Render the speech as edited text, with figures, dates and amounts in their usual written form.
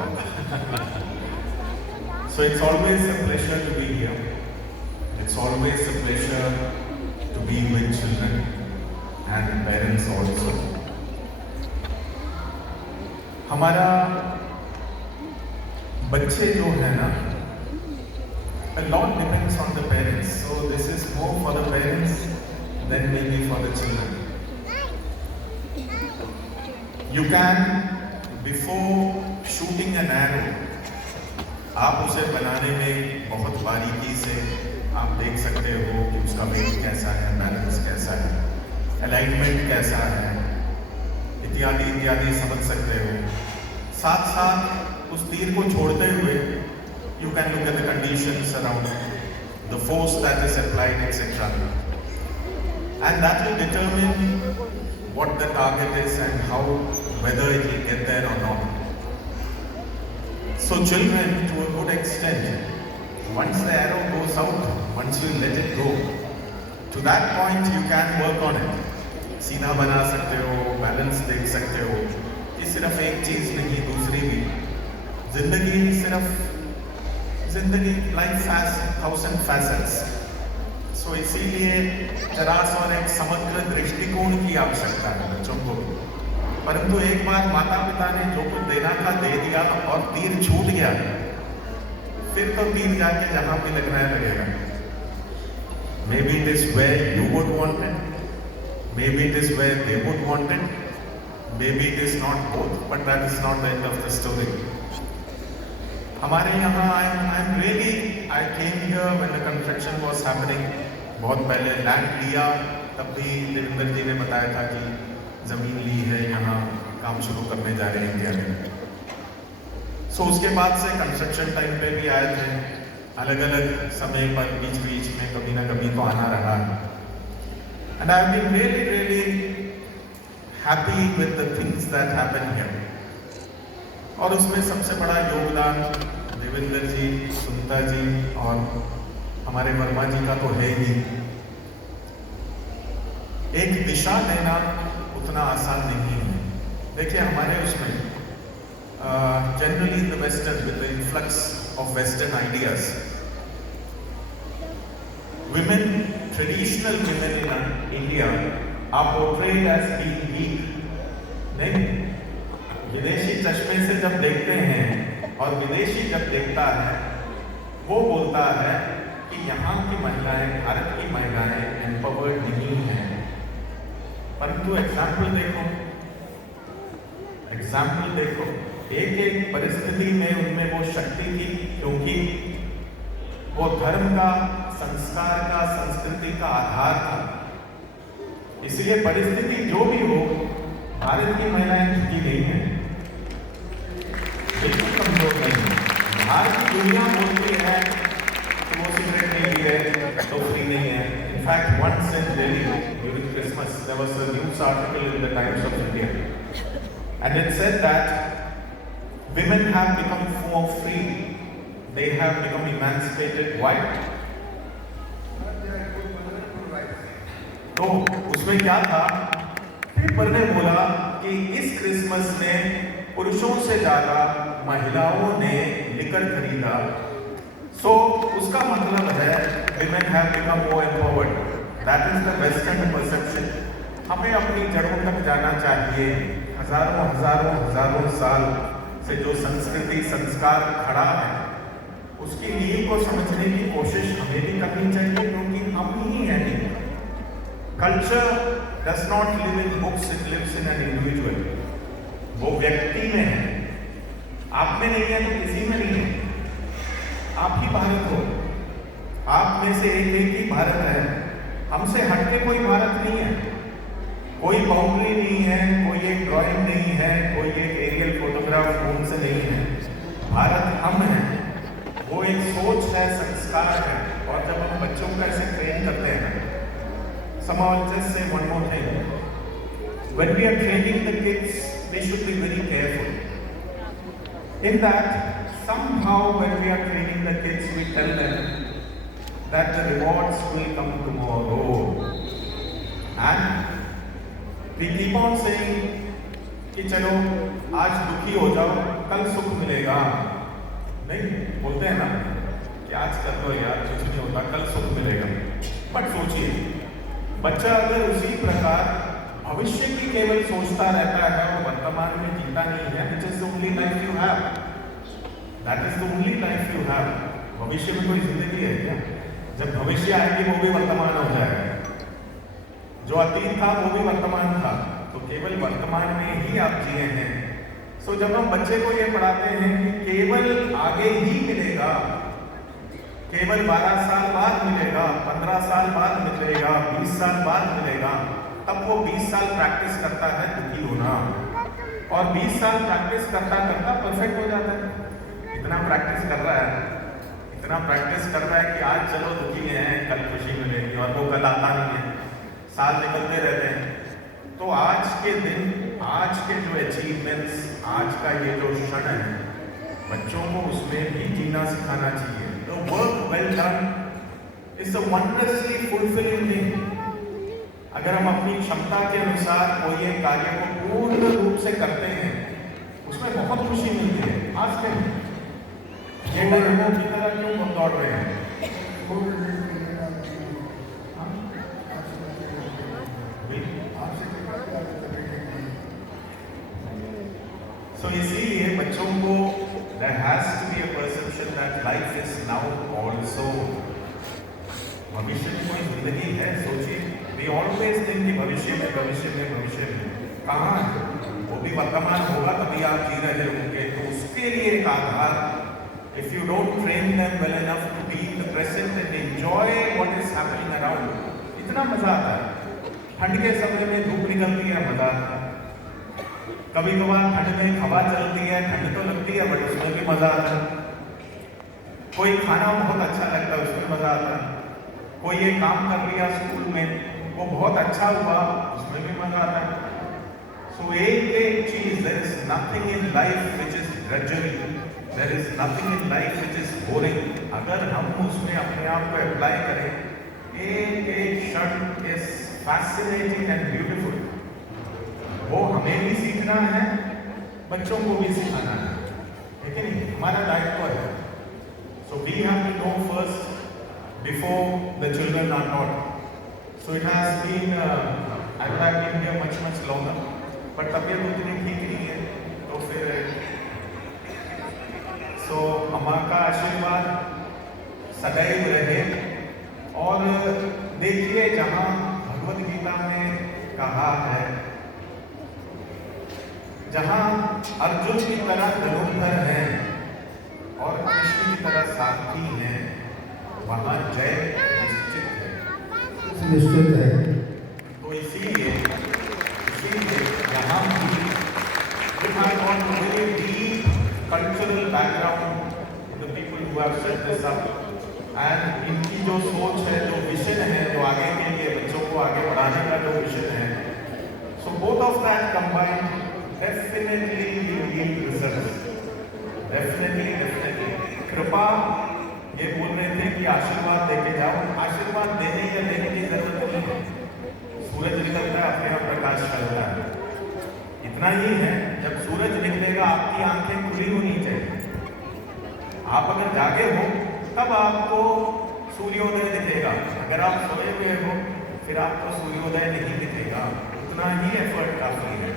होता है। So it's always a pleasure to be here. It's always a pleasure to be with children and parents also. हमारा बच्चे जो है ना, a lot depends on the parents. So this is more for the parents than maybe for the children. You can, before shooting an arrow, आप उसे बनाने में बहुत बारीकी से आप देख सकते हो कि उसका वेट कैसा है, बैलेंस कैसा है, अलाइनमेंट कैसा है, इत्यादि इत्यादि समझ सकते हो। साथ साथ उस तीर को छोड़ते हुए you can look at the conditions around it, the force that is applied, etc. And that will determine what the target is and how, whether it will get there or not. So children, to a good extent, once the arrow goes out, once you let it go, to that point you can work on it. सीधा बना सकते हो, balance देख सकते हो कि सिर्फ एक चीज़ नहीं, दूसरी भी। जिंदगी लाइफ हैज 1000 facets. सो इसीलिए जरा सा और एक समग्र दृष्टिकोण की आवश्यकता है बच्चों को। परंतु एक बार माता पिता ने जो कुछ देना था दे दिया और तीर छूट गया, फिर तो तीर जाके जहां भी लगना है लगेगा। Maybe it is where you would want it, maybe it is where they would want it, maybe it is not both, but that is not the end of the story. हमारे यहाँ I came here when the construction was happening. बहुत पहले land लिया, तब भी देवेंद्र जी ने बताया था कि जमीन ली है, यहाँ काम शुरू करने जा रहे हैं इंडिया में। सो उसके बाद से कंस्ट्रक्शन टाइम पे भी आए थे, अलग अलग समय पर बीच बीच में कभी ना कभी तो आना रहा। And I have been really really happy with the things that happen here. और उसमें सबसे बड़ा योगदान देवेंद्र जी, सुनीता जी और हमारे वर्मा जी का तो है ही। एक दिशा देना उतना आसान नहीं है। देखिए हमारे उसमें generally in the western, with the influx of western ideas, women, traditional women in India are portrayed as being weak. नहीं, विदेशी चश्मे से जब देखते हैं और विदेशी जब देखता है, वो बोलता है कि यहाँ की महिलाएं, भारत की महिलाएं एम्पावर्ड नहीं हैं। परंतु एग्जाम्पल देखो, एक एक परिस्थिति में उनमें वो शक्ति थी, क्योंकि वो धर्म का, संस्कार का, संस्कृति का आधार था। इसलिए परिस्थिति जो भी हो, भारत की महिलाएं झुकी नहीं है, बिल्कुल कमजोर नहीं है। भारत की दुनिया बोलती है कि वो सिगरेट नहीं पी रहे तो फ्री नहीं है। In fact once in Delhi during Christmas there was a news article in the Times of India, and it said that women have become more free, they have become emancipated. Why? तो उसमें क्या था, paper ने बोला कि इस Christmas में पुरुषों से ज्यादा महिलाओं ने लिकर खरीदा। सो उसका मतलब है women have become more empowered. That is the Western perception. हमें अपनी जड़ों तक जाना चाहिए। हजारों साल से जो संस्कृति, संस्कार खड़ा है, उसकी नींव को समझने की कोशिश हमें भी करनी चाहिए, क्योंकि हम ही हैं। Culture does not live in books, it lives in an individual. वो व्यक्ति में है, आप में नहीं है तो किसी में नहीं है। आप ही भारत हो, आप में से एक ही भारत है। हमसे हटके कोई भारत नहीं है, कोई बाउंड्री नहीं है, कोई एक ड्राइंग नहीं है, कोई एक एरियल फोटोग्राफ फोन से नहीं है। भारत हम हैं, वो एक सोच है, संस्कार है। और जब हम बच्चों को ऐसे ट्रेन करते हैं, somehow I'll just say one more thing. When we are training the kids, they should be very careful. In that, somehow when we are training the kids, we tell them that the rewards will come tomorrow. And we keep on saying कि चलो आज दुखी हो जाओ, कल सुख मिलेगा। नहीं बोलते हैं ना कि आज कर दो यार, कुछ नहीं होता, कल सुख मिलेगा। बट सोचिए, बच्चा अगर उसी प्रकार भविष्य की केवल सोचता रहता है और वर्तमान में जीता नहीं है, which is the only life you have, that is the only life you have. भविष्य में कोई जिंदगी है क्या? जब भविष्य आएगी वो भी वर्तमान हो जाएगा, जो अतीत था वो भी वर्तमान था, तो केवल वर्तमान में ही आप जिए हैं। सो जब हम बच्चे को ये पढ़ाते हैं कि केवल आगे ही मिलेगा, केवल 12 साल बाद मिलेगा, 15 साल बाद मिलेगा, 20 साल बाद मिलेगा, तब वो 20 साल प्रैक्टिस करता है दुखी होना, और 20 साल प्रैक्टिस करता करता परफेक्ट हो जाता है। इतना प्रैक्टिस कर रहा है, इतना प्रैक्टिस कर रहा है कि आज चलो दुखी हैं, कल खुशी मिलेगी, और वो कल आता नहीं है, साल निकलते रहते हैं। तो आज के दिन, आज के जो अचीवमेंट्स, आज का ये जो क्षण है, बच्चों को उसमें भी जीना सिखाना चाहिए। तो work well done is a wondrously fulfilling thing. अगर हम अपनी क्षमता के अनुसार कोई एक कार्य को पूर्ण रूप से करते हैं, उसमें बहुत खुशी मिलती है। आज के ये डरमों की तरह क्यों दौड़ रहे हैं? So इसीलिए बच्चों को there has to be a perception that life is now also। भविष्य में कोई जिंदगी है? सोचिए, we always think कि भविष्य में कहाँ है? वो भी वर्तमान होगा तभी आप जी रहे होंगे। तो उसके लिए एक आधार, if you don't train them well enough to be in the present and enjoy what is happening around, इतना मजा आता है। ठंड के समय में धूप निकलती है, मजा आता है। कभी कभार ठंड में हवा चलती है, ठंड तो लगती है बट उसमें भी मजा आता है। कोई खाना बहुत अच्छा लगता है, उसमें मजा आता है। कोई ये काम कर लिया स्कूल में, वो बहुत अच्छा हुआ, उसमें भी मजा आता है। सो एक चीज, there is nothing in life which is drudgery, there is nothing in life which is boring. अगर हम उसमें अपने आप को अप्लाई करें, एक क्षण इज फैसिनेटिंग एंड ब्यूटीफुल। वो हमें भी सीखना है, बच्चों को भी सिखाना है, लेकिन हमारा दायित्व है। So we have to know first before the children are not. So it has been I would have been here much longer, but तबीयत उतनी ठीक नहीं है, तो फिर सो अम्मा का आशीर्वाद सदैव रहे। और देखिए, जहाँ भगवद गीता में कहा है, जहां अर्जुन की तरह धनुर्धर है और कृष्ण की तरह सारथी है, वहां जय निश्चित है। तो इसीलिए यहाँ भी cultural background, the people who have set this up, and इनकी जो सोच है, जो विजन है, जो आगे के लिए बच्चों को आगे बढ़ाने का जो विजन है, so both of that combined definitely will yield results, definitely। कृपा, ये बोल रहे थे कि आशीर्वाद देके जाओ, आशीर्वाद देने या लेने की जरूरत नहीं है। सूरज निकलता है, अपने आप प्रकाश करता है, इतना ही है। जब सूरज निकलेगा, आपकी आंखें खुली होनी चाहिए। आप अगर जागे हो तब आपको सूर्योदय दिखेगा, अगर आप सोए हुए हो फिर आपको सूर्योदय नहीं दिखेगा। उतना ही एफर्ट काफी है।